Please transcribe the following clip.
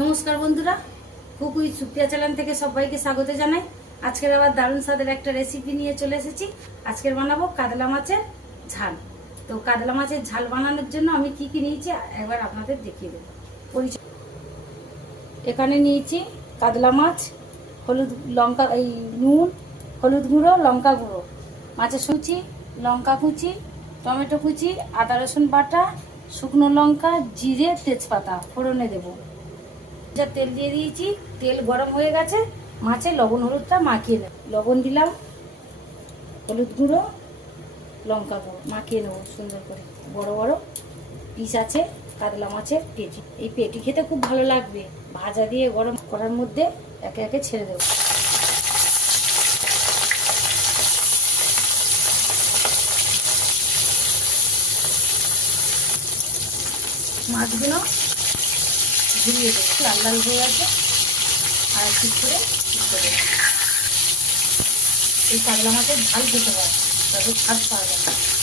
নমস্কার বন্ধুরা, কুকুই সুপ্রিয়া চ্যানেল থেকে সবাইকে স্বাগত জানাই। আজকের আবার দারুণ স্বাদের একটা রেসিপি নিয়ে চলে এসেছি। আজকের বানাবো কাতলা মাছের ঝাল। তো কাতলা মাছের ঝাল বানানোর জন্য আমি কি কি নিয়েছি একবার আপনাদের দেখিয়ে দেবো। পরিচয়, এখানে নিয়েছি কাতলা মাছ, হলুদ লঙ্কা, এই নুন, হলুদ গুঁড়ো, লঙ্কা গুঁড়ো, মাছের কুচি, লঙ্কা কুচি, টমেটো কুচি, আদা রসুন বাটা, শুকনো লঙ্কা, জিরে, তেজপাতা ফোড়নে দেবো। যা তেল দিয়ে দিয়েছি, তেল গরম হয়ে গেছে। মাছে লবণ হলুদটা মাখিয়ে নেব। লবণ দিলাম, হলুদ গুঁড়ো, লঙ্কা গুঁড়ো মাখিয়ে নেবো সুন্দর করে। বড় বড় পিস আছে কাতলা মাছের পেটি। এই পেটি খেতে খুব ভালো লাগবে। ভাজা দিয়ে গরম করার মধ্যে একে একে ছেড়ে দেবো। মাছগুলো ঝুলিয়ে দেবো, লাল লাল হয়ে আছে। আর একটু করে এই কাতলা মাছের ঝাল খেতে হয়, তবে স্বাদ পাওয়া যায়।